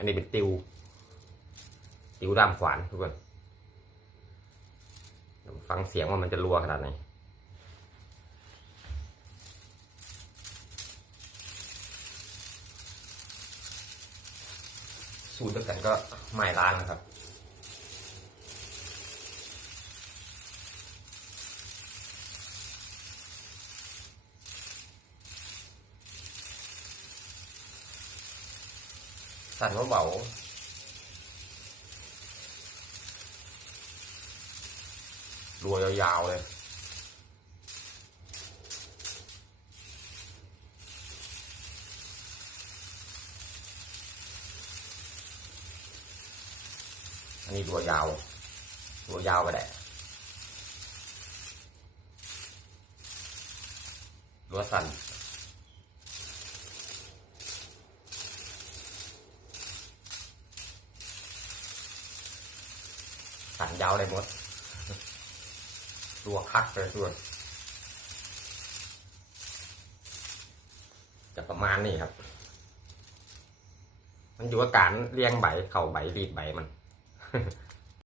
อันนี้เป็นติว ติวด้ามขวานทุกคนฟังเสียงว่ามันจะรัวขนาดไหนสูตรด้วยกันก็ไม่ล้างนะครับ สั่นเบาๆรัวยาวๆเลยอันนี้รัวยาวรัวยาวไปแหละรัวสั่น สั่นยาวเลยหมด ตัวคักเลยส่วนจะประมาณนี้ครับ มันอยู่กับการเลี้ยงใบ เข่าใบรีดใบมัน